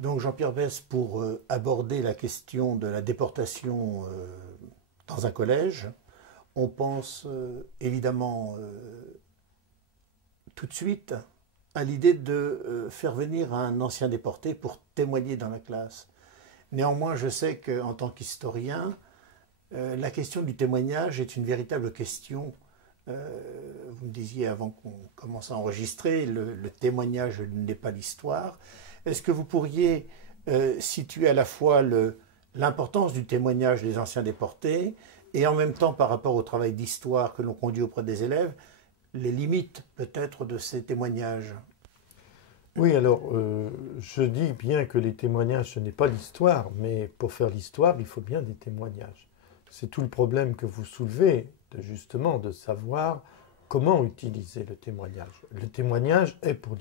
Donc Jean-Pierre Besse, pour aborder la question de la déportation dans un collège, on pense évidemment tout de suite à l'idée de faire venir un ancien déporté pour témoigner dans la classe. Néanmoins, je sais qu'en tant qu'historien, la question du témoignage est une véritable question. Vous me disiez avant qu'on commence à enregistrer, le témoignage n'est pas l'histoire. Est-ce que vous pourriez situer à la fois l'importance du témoignage des anciens déportés et en même temps par rapport au travail d'histoire que l'on conduit auprès des élèves, les limites peut-être de ces témoignages? Oui, alors je dis bien que les témoignages, ce n'est pas l'histoire, mais pour faire l'histoire, il faut bien des témoignages. C'est tout le problème que vous soulevez, justement, de savoir comment utiliser le témoignage. Le témoignage est pour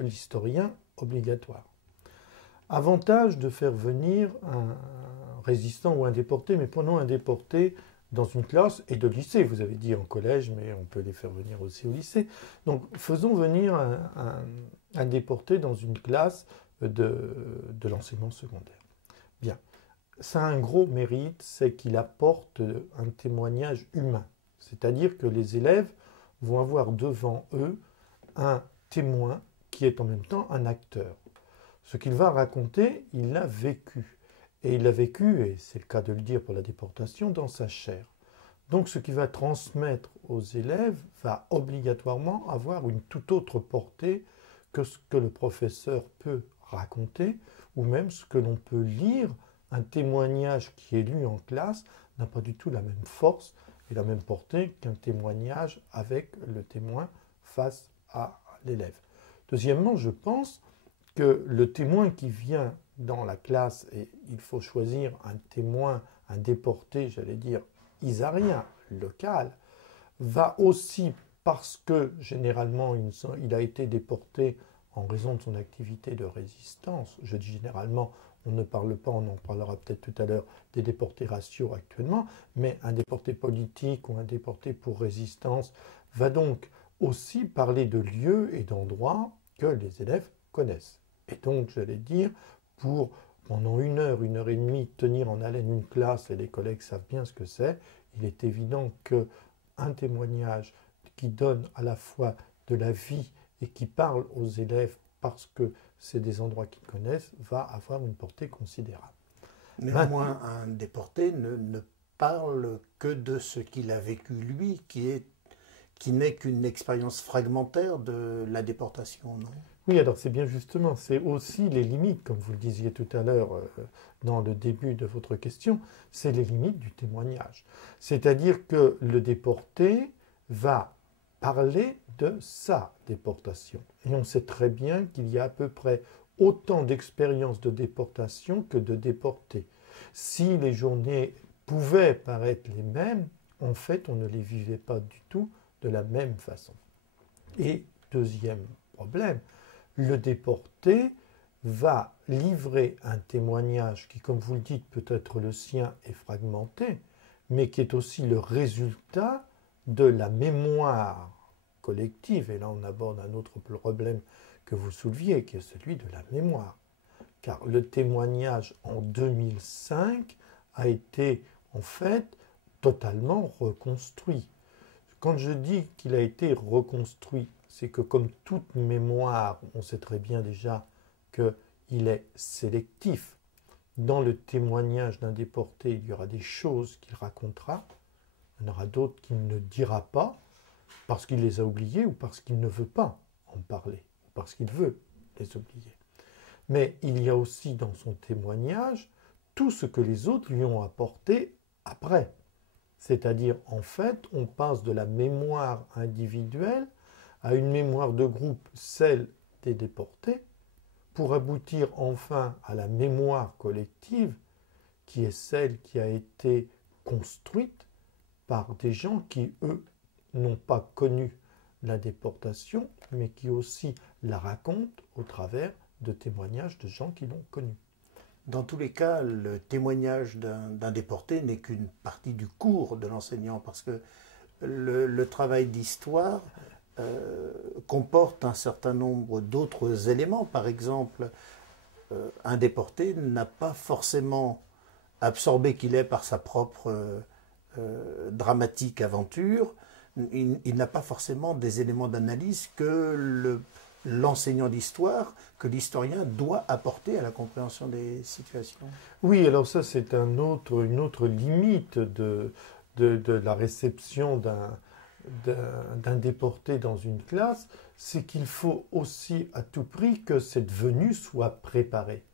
l'historien obligatoire. Avantage de faire venir un résistant ou un déporté, mais prenons un déporté dans une classe et de lycée. Vous avez dit en collège, mais on peut les faire venir aussi au lycée. Donc faisons venir un déporté dans une classe de l'enseignement secondaire. Bien. Ça a un gros mérite, c'est qu'il apporte un témoignage humain. C'est-à-dire que les élèves vont avoir devant eux un témoin qui est en même temps un acteur. Ce qu'il va raconter, il l'a vécu. Et il l'a vécu, et c'est le cas de le dire pour la déportation, dans sa chair. Donc ce qu'il va transmettre aux élèves va obligatoirement avoir une toute autre portée que ce que le professeur peut raconter, ou même ce que l'on peut lire. Un témoignage qui est lu en classe n'a pas du tout la même force et la même portée qu'un témoignage avec le témoin face à l'élève. Deuxièmement, je pense que le témoin qui vient dans la classe, et il faut choisir un témoin, un déporté, j'allais dire, isarien, local, va aussi, parce que généralement il a été déporté en raison de son activité de résistance, je dis généralement, on ne parle pas, on en parlera peut-être tout à l'heure, des déportés raciaux actuellement, mais un déporté politique ou un déporté pour résistance va donc aussi parler de lieux et d'endroits que les élèves connaissent. Et donc, j'allais dire, pour pendant une heure et demie, tenir en haleine une classe, et les collègues savent bien ce que c'est, il est évident qu'un témoignage qui donne à la fois de la vie et qui parle aux élèves parce que c'est des endroits qu'ils connaissent, va avoir une portée considérable. Néanmoins, un déporté ne parle que de ce qu'il a vécu lui, qui n'est qu'une expérience fragmentaire de la déportation, non? Oui, alors c'est bien justement, c'est aussi les limites, comme vous le disiez tout à l'heure dans le début de votre question, c'est les limites du témoignage. C'est-à-dire que le déporté va parler de sa déportation. Et on sait très bien qu'il y a à peu près autant d'expériences de déportation que de déportés. Si les journées pouvaient paraître les mêmes, en fait, on ne les vivait pas du tout de la même façon. Et deuxième problème, le déporté va livrer un témoignage qui, comme vous le dites, peut être le sien et fragmenté, mais qui est aussi le résultat de la mémoire collective. Et là, on aborde un autre problème que vous souleviez, qui est celui de la mémoire. Car le témoignage en 2005 a été, en fait, totalement reconstruit. Quand je dis qu'il a été reconstruit, c'est que comme toute mémoire, on sait très bien déjà qu'il est sélectif. Dans le témoignage d'un déporté, il y aura des choses qu'il racontera, il y en aura d'autres qu'il ne dira pas, parce qu'il les a oubliées ou parce qu'il ne veut pas en parler, ou parce qu'il veut les oublier. Mais il y a aussi dans son témoignage tout ce que les autres lui ont apporté après. C'est-à-dire, en fait, on passe de la mémoire individuelle à une mémoire de groupe, celle des déportés, pour aboutir enfin à la mémoire collective, qui est celle qui a été construite par des gens qui, eux, n'ont pas connu la déportation, mais qui aussi la racontent au travers de témoignages de gens qui l'ont connue. Dans tous les cas, le témoignage d'un déporté n'est qu'une partie du cours de l'enseignant, parce que le travail d'histoire comporte un certain nombre d'autres éléments. Par exemple, un déporté n'a pas forcément, absorbé qu'il est par sa propre dramatique aventure, il n'a pas forcément des éléments d'analyse que l'enseignant d'histoire, que l'historien doit apporter à la compréhension des situations. Oui, alors ça c'est une autre limite de la réception d'un déporté dans une classe, c'est qu'il faut aussi à tout prix que cette venue soit préparée.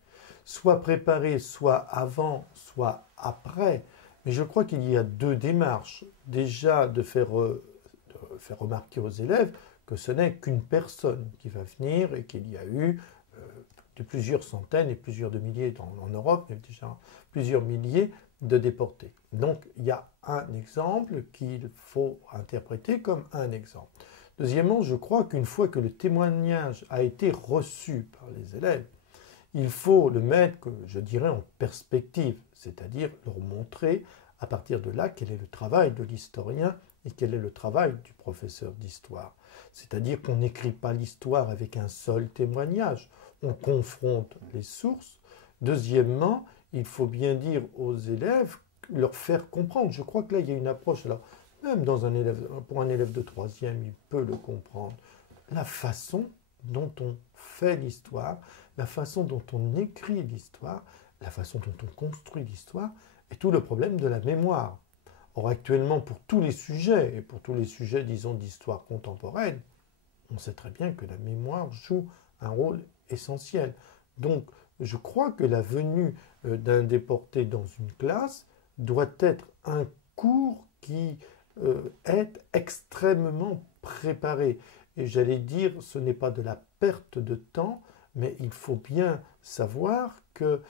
Soit préparée, soit avant, soit après. Mais je crois qu'il y a deux démarches. Déjà de faire remarquer aux élèves que ce n'est qu'une personne qui va venir et qu'il y a eu de plusieurs centaines et plusieurs de milliers en Europe, mais déjà plusieurs milliers de déportés. Donc il y a un exemple qu'il faut interpréter comme un exemple. Deuxièmement, je crois qu'une fois que le témoignage a été reçu par les élèves, il faut le mettre, je dirais, en perspective, c'est-à-dire leur montrer à partir de là quel est le travail de l'historien et quel est le travail du professeur d'histoire. C'est-à-dire qu'on n'écrit pas l'histoire avec un seul témoignage, on confronte les sources. Deuxièmement, il faut bien dire aux élèves, leur faire comprendre. Je crois que là, il y a une approche, alors, même pour un élève de troisième, il peut le comprendre. La façon dont on fait l'histoire, la façon dont on écrit l'histoire, la façon dont on construit l'histoire, et tout le problème de la mémoire. Or, actuellement, pour tous les sujets, et pour tous les sujets, disons, d'histoire contemporaine, on sait très bien que la mémoire joue un rôle essentiel. Donc, je crois que la venue d'un déporté dans une classe doit être un cours qui est extrêmement préparé. Et j'allais dire, ce n'est pas de la perte de temps, mais il faut bien savoir que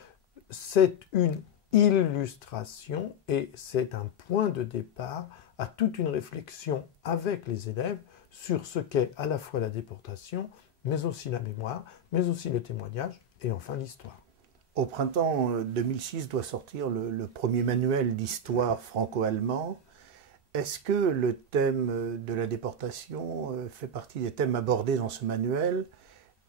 c'est une illustration et c'est un point de départ à toute une réflexion avec les élèves sur ce qu'est à la fois la déportation, mais aussi la mémoire, mais aussi le témoignage et enfin l'histoire. Au printemps 2006 doit sortir le premier manuel d'histoire franco-allemand. Est-ce que le thème de la déportation fait partie des thèmes abordés dans ce manuel?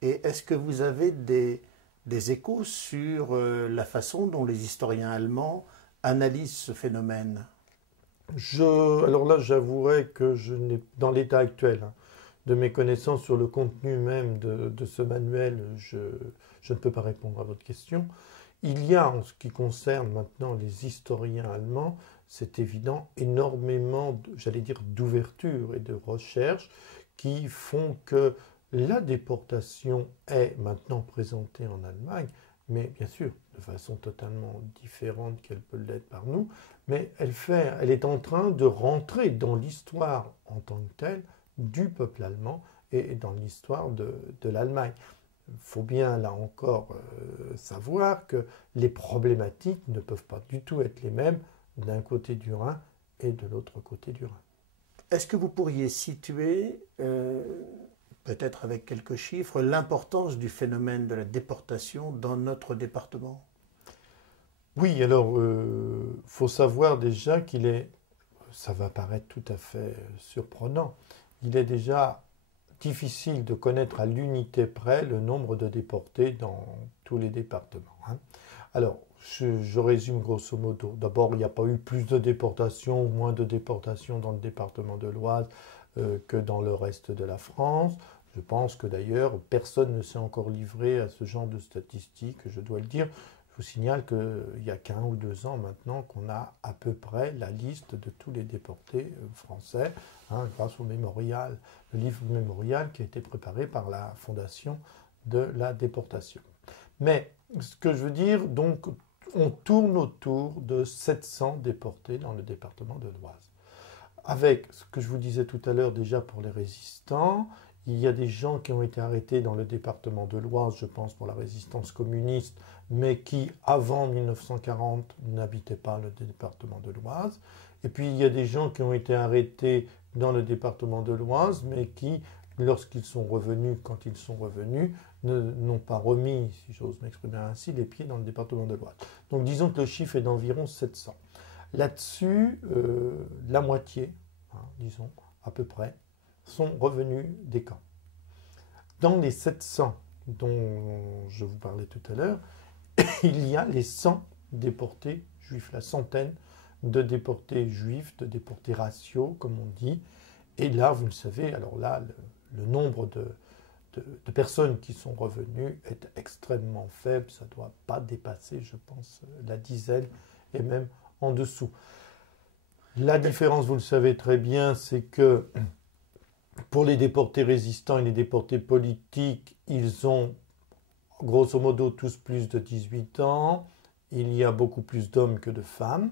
Et est-ce que vous avez des échos sur la façon dont les historiens allemands analysent ce phénomène? Alors là, j'avouerai que je n'ai, dans l'état actuel de mes connaissances sur le contenu même de ce manuel, je ne peux pas répondre à votre question. Il y a, en ce qui concerne maintenant les historiens allemands, c'est évident, énormément, j'allais dire, d'ouverture et de recherche qui font que la déportation est maintenant présentée en Allemagne, mais bien sûr, de façon totalement différente qu'elle peut l'être par nous, mais elle est en train de rentrer dans l'histoire en tant que telle du peuple allemand et dans l'histoire de l'Allemagne. Il faut bien, là encore, savoir que les problématiques ne peuvent pas du tout être les mêmes d'un côté du Rhin et de l'autre côté du Rhin. Est-ce que vous pourriez situer, peut-être avec quelques chiffres, l'importance du phénomène de la déportation dans notre département? Oui, alors, faut savoir déjà ça va paraître tout à fait surprenant, il est déjà difficile de connaître à l'unité près le nombre de déportés dans tous les départements. Alors, je résume grosso modo. D'abord, il n'y a pas eu plus de déportations ou moins de déportations dans le département de l'Oise que dans le reste de la France. Je pense que d'ailleurs, personne ne s'est encore livré à ce genre de statistiques, je dois le dire. Je vous signale qu'il y a qu'1 ou 2 ans maintenant qu'on a à peu près la liste de tous les déportés français, grâce au mémorial, le livre mémorial qui a été préparé par la Fondation de la déportation. Mais ce que je veux dire, donc, on tourne autour de 700 déportés dans le département de l'Oise. Avec ce que je vous disais tout à l'heure déjà pour les résistants, il y a des gens qui ont été arrêtés dans le département de l'Oise, je pense pour la résistance communiste, mais qui, avant 1940, n'habitaient pas le département de l'Oise. Et puis il y a des gens qui ont été arrêtés dans le département de l'Oise, mais qui, lorsqu'ils sont revenus, quand ils sont revenus, n'ont pas remis, si j'ose m'exprimer ainsi, les pieds dans le département de l'Oise. Donc disons que le chiffre est d'environ 700. Là-dessus, la moitié, disons, à peu près, sont revenus des camps. Dans les 700 dont je vous parlais tout à l'heure, il y a les 100 déportés juifs, la centaine de déportés juifs, de déportés raciaux, comme on dit. Et là, vous le savez, alors là, le nombre de personnes qui sont revenues est extrêmement faible. Ça ne doit pas dépasser, je pense, la dizaine et même en dessous. La différence, vous le savez très bien, c'est que pour les déportés résistants et les déportés politiques, ils ont grosso modo tous plus de 18 ans. Il y a beaucoup plus d'hommes que de femmes.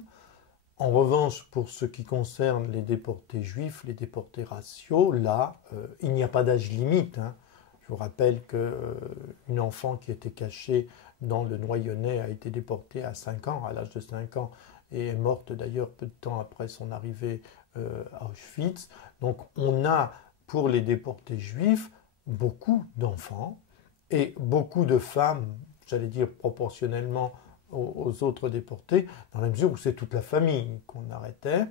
En revanche, pour ce qui concerne les déportés juifs, les déportés raciaux, là, il n'y a pas d'âge limite. Je vous rappelle qu'une enfant qui était cachée dans le Noyonnais a été déportée à 5 ans, à l'âge de 5 ans, et est morte d'ailleurs peu de temps après son arrivée à Auschwitz. Donc on a, pour les déportés juifs, beaucoup d'enfants et beaucoup de femmes, j'allais dire proportionnellement aux autres déportés, dans la mesure où c'est toute la famille qu'on arrêtait,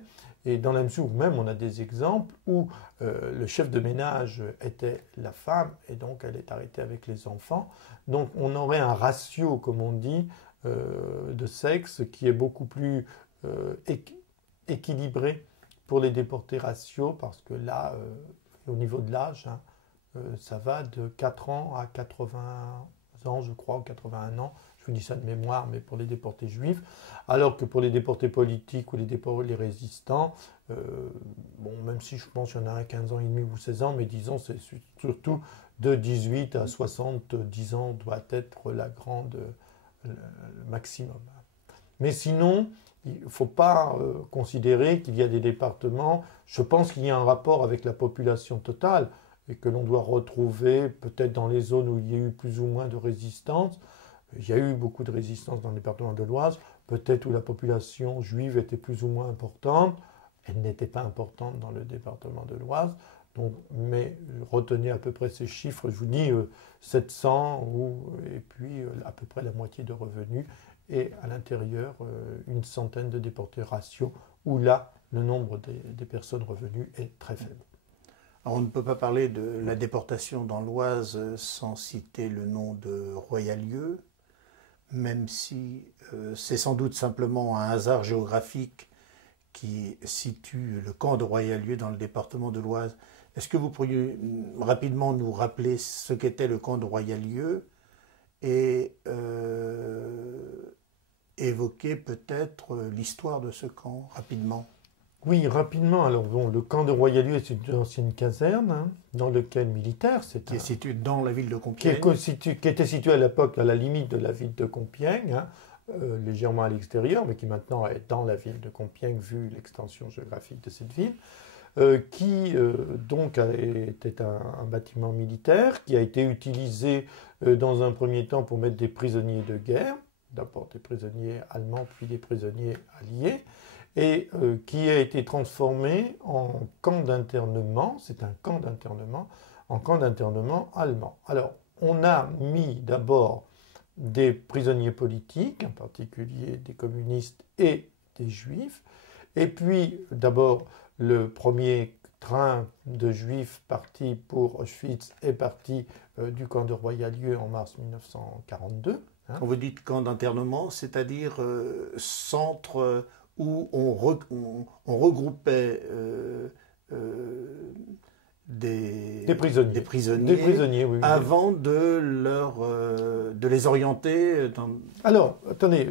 et dans la mesure où même on a des exemples où le chef de ménage était la femme, et donc elle est arrêtée avec les enfants. Donc on aurait un ratio, comme on dit, de sexe qui est beaucoup plus équilibré pour les déportés raciaux, parce que là, au niveau de l'âge, ça va de 4 ans à 80 ans, je crois, ou 81 ans. Je vous dis ça de mémoire, mais pour les déportés juifs. Alors que pour les déportés politiques ou les résistants, bon, même si je pense qu'il y en a un 15 ans et demi ou 16 ans, mais disons, c'est surtout de 18 à 70 ans doit être le maximum. Mais sinon, il ne faut pas considérer qu'il y a des départements. Je pense qu'il y a un rapport avec la population totale et que l'on doit retrouver peut-être dans les zones où il y a eu plus ou moins de résistance. Il y a eu beaucoup de résistance dans le département de l'Oise, peut-être où la population juive était plus ou moins importante. Elle n'était pas importante dans le département de l'Oise. Donc, mais retenez à peu près ces chiffres, je vous dis 700 et puis à peu près la moitié de revenus, et à l'intérieur une centaine de déportés raciaux, où là, le nombre des personnes revenues est très faible. Alors, on ne peut pas parler de la déportation dans l'Oise sans citer le nom de Royalieu, même si c'est sans doute simplement un hasard géographique qui situe le camp de Royalieu dans le département de l'Oise. Est-ce que vous pourriez rapidement nous rappeler ce qu'était le camp de Royalieu et évoquer peut-être l'histoire de ce camp rapidement? Oui, rapidement. Alors bon, le camp de Royalieu est une ancienne caserne dans lequel militaire, qui est situé dans la ville de Compiègne, qui était situé à l'époque à la limite de la ville de Compiègne, légèrement à l'extérieur, mais qui maintenant est dans la ville de Compiègne vu l'extension géographique de cette ville, qui donc était un bâtiment militaire qui a été utilisé dans un premier temps pour mettre des prisonniers de guerre, d'abord des prisonniers allemands puis des prisonniers alliés, et qui a été transformé en camp d'internement, c'est un camp d'internement, en camp d'internement allemand. Alors, on a mis d'abord des prisonniers politiques, en particulier des communistes et des juifs, et puis d'abord le premier train de juifs parti pour Auschwitz est parti du camp de Royalieu en mars 1942. Quand vous dites camp d'internement, c'est-à-dire centre où on regroupait des prisonniers oui, avant de les orienter dans... Alors, attendez,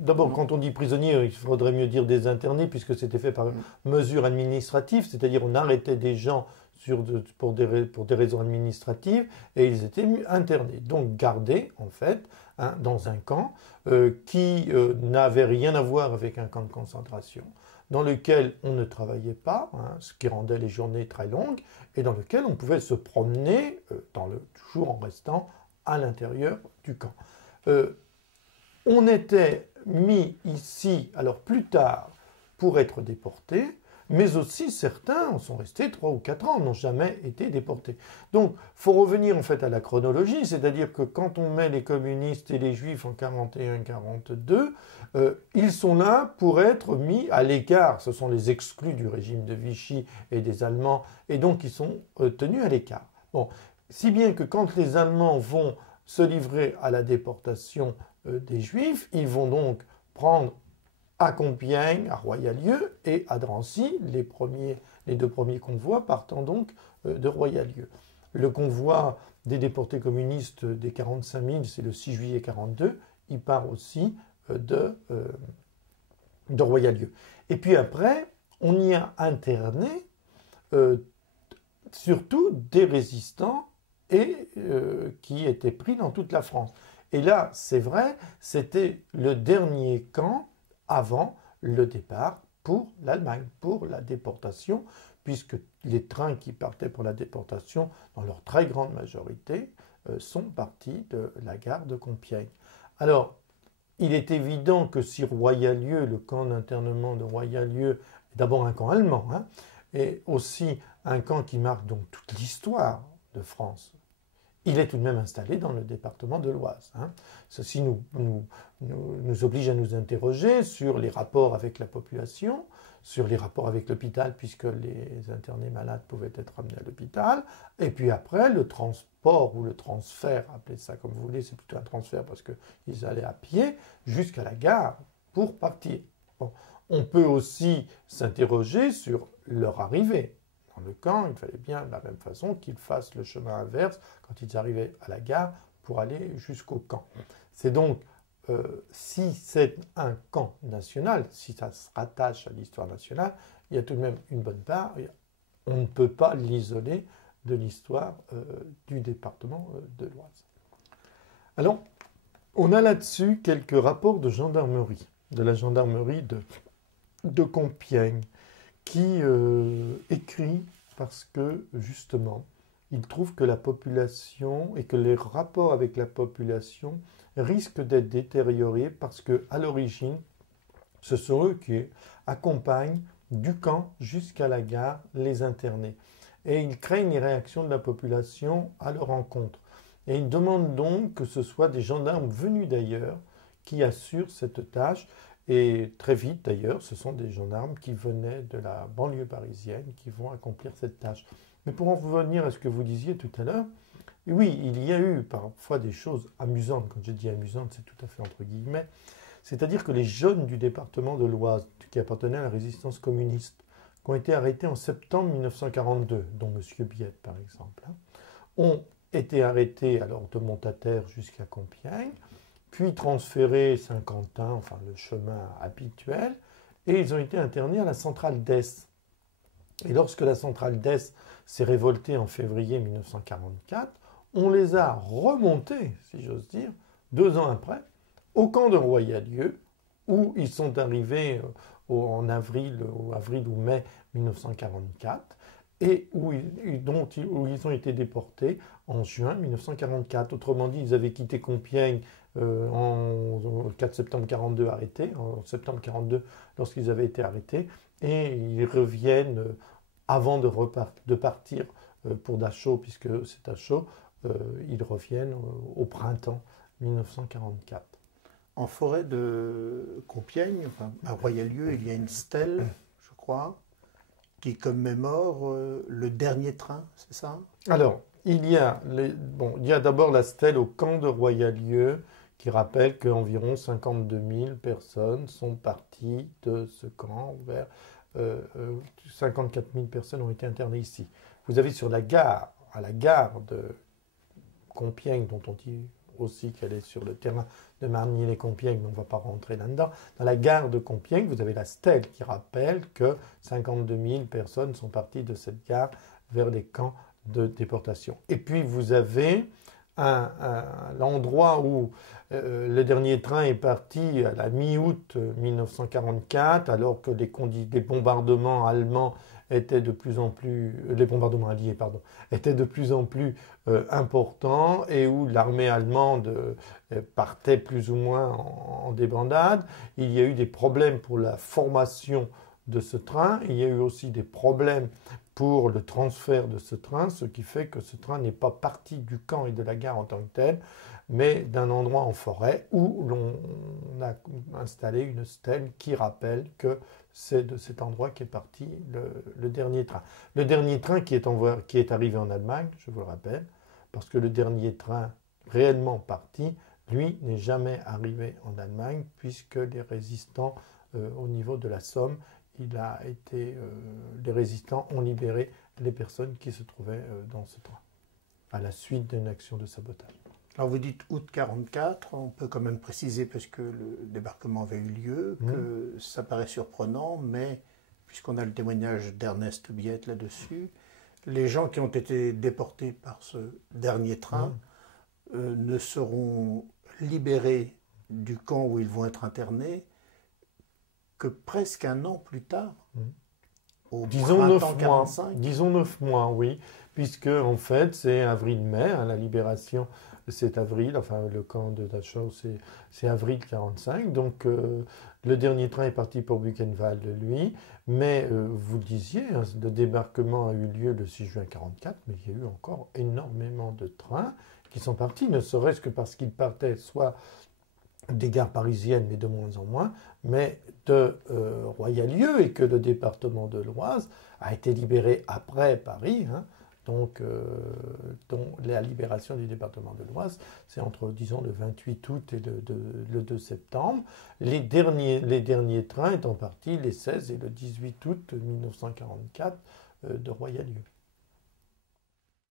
d'abord, quand on dit prisonniers, il faudrait mieux dire des internés, puisque c'était fait par mesure administrative, c'est-à-dire on arrêtait des gens pour des raisons administratives, et ils étaient internés, donc gardés, en fait, dans un camp qui n'avait rien à voir avec un camp de concentration, dans lequel on ne travaillait pas, ce qui rendait les journées très longues, et dans lequel on pouvait se promener, toujours en restant à l'intérieur du camp. On était mis ici, alors plus tard, pour être déportés, mais aussi certains sont restés 3 ou 4 ans, n'ont jamais été déportés. Donc, il faut revenir en fait à la chronologie, c'est-à-dire que quand on met les communistes et les juifs en 41-42, ils sont là pour être mis à l'écart. Ce sont les exclus du régime de Vichy et des Allemands, et donc ils sont tenus à l'écart. Bon, si bien que quand les Allemands vont se livrer à la déportation des Juifs. Ils vont donc prendre à Compiègne, à Royalieu et à Drancy, les deux premiers convois partant donc de Royalieu. Le convoi des déportés communistes des 45 000, c'est le 6 juillet 1942, il part aussi de Royalieu. Et puis après, on y a interné surtout des résistants qui étaient pris dans toute la France. Et là, c'est vrai, c'était le dernier camp avant le départ pour l'Allemagne, pour la déportation, puisque les trains qui partaient pour la déportation, dans leur très grande majorité, sont partis de la gare de Compiègne. Alors, il est évident que si Royalieu, le camp d'internement de Royalieu, est d'abord un camp allemand, et aussi un camp qui marque donc toute l'histoire de France, il est tout de même installé dans le département de l'Oise. Ceci nous oblige à nous interroger sur les rapports avec la population, sur les rapports avec l'hôpital, puisque les internés malades pouvaient être amenés à l'hôpital, et puis après, le transport ou le transfert, appelez ça comme vous voulez, c'est plutôt un transfert parce qu'ils allaient à pied jusqu'à la gare pour partir. Bon. On peut aussi s'interroger sur leur arrivée. Dans le camp, il fallait bien de la même façon qu'ils fassent le chemin inverse quand ils arrivaient à la gare pour aller jusqu'au camp. C'est donc, si c'est un camp national, si ça se rattache à l'histoire nationale, il y a tout de même une bonne part, on ne peut pas l'isoler de l'histoire du département de l'Oise. Alors, on a là-dessus quelques rapports de gendarmerie, de la gendarmerie de Compiègne, qui écrit parce que, justement, il trouve que la population et que les rapports avec la population risquent d'être détériorés parce qu'à l'origine, ce sont eux qui accompagnent du camp jusqu'à la gare les internés. Et ils craignent les réactions de la population à leur encontre. Et ils demandent donc que ce soit des gendarmes venus d'ailleurs qui assurent cette tâche. Et très vite, d'ailleurs, ce sont des gendarmes qui venaient de la banlieue parisienne qui vont accomplir cette tâche. Mais pour en revenir à ce que vous disiez tout à l'heure, oui, il y a eu parfois des choses amusantes. Quand je dis amusantes, c'est tout à fait entre guillemets. C'est-à-dire que les jeunes du département de l'Oise, qui appartenaient à la résistance communiste, qui ont été arrêtés en septembre 1942, dont M. Biette par exemple, ont été arrêtés alors de Montataire jusqu'à Compiègne, puis transférés Saint-Quentin, enfin le chemin habituel, et ils ont été internés à la centrale d'Est. Et lorsque la centrale d'Est s'est révoltée en février 1944, on les a remontés, si j'ose dire, 2 ans après, au camp de Royalieu, où ils sont arrivés en avril ou mai 1944, et où ils ont été déportés en juin 1944. Autrement dit, ils avaient quitté Compiègne en 4 septembre 1942 arrêtés, en septembre 1942 lorsqu'ils avaient été arrêtés, et ils reviennent avant de partir pour Dachau, puisque c'est Dachau, ils reviennent au printemps 1944. En forêt de Compiègne, enfin, à Royalieu, il y a une stèle, je crois, qui commémore le dernier train, c'est ça? Alors, il y a d'abord la stèle au camp de Royalieu qui rappelle qu'environ 52 000 personnes sont parties de ce camp vers 54 000 personnes ont été internées ici. Vous avez sur la gare, à la gare de Compiègne, dont on dit aussi qu'elle est sur le terrain de Marigny-les-Compiègne, mais on ne va pas rentrer là-dedans. Dans la gare de Compiègne, vous avez la stèle qui rappelle que 52 000 personnes sont parties de cette gare vers les camps de déportation. Et puis vous avez l'endroit où le dernier train est parti à la mi-août 1944, alors que les bombardements allemands étaient de plus en plus, les bombardements alliés, pardon, étaient de plus en plus importants et où l'armée allemande partait plus ou moins en débandade. Il y a eu des problèmes pour la formation de ce train. Il y a eu aussi des problèmes pour le transfert de ce train, ce qui fait que ce train n'est pas parti du camp et de la gare en tant que tel, mais d'un endroit en forêt où l'on a installé une stèle qui rappelle que c'est de cet endroit qu'est parti le dernier train. Le dernier train qui est arrivé en Allemagne, je vous le rappelle, parce que le dernier train réellement parti lui, n'est jamais arrivé en Allemagne, puisque les résistants, au niveau de la Somme, les résistants ont libéré les personnes qui se trouvaient dans ce train, à la suite d'une action de sabotage. Alors vous dites août 1944, on peut quand même préciser, parce que le débarquement avait eu lieu, que ça paraît surprenant, mais puisqu'on a le témoignage d'Ernest Biette là-dessus, les gens qui ont été déportés par ce dernier train ne seront libérés du camp où ils vont être internés que presque un an plus tard, au printemps 1945. Disons 9 mois, oui, puisque en fait c'est avril-mai, hein, la libération c'est avril, enfin le camp de Dachau c'est avril 1945, donc le dernier train est parti pour Buchenwald, lui, mais vous le disiez, hein, le débarquement a eu lieu le 6 juin 1944, mais il y a eu encore énormément de trains qui sont partis, ne serait-ce que parce qu'ils partaient soit des gares parisiennes, mais de moins en moins, mais de Royalieu, et que le département de l'Oise a été libéré après Paris, hein, donc la libération du département de l'Oise, c'est entre, disons, le 28 août et le 2 septembre, les derniers trains étant partis les 16 et le 18 août 1944 de Royalieu.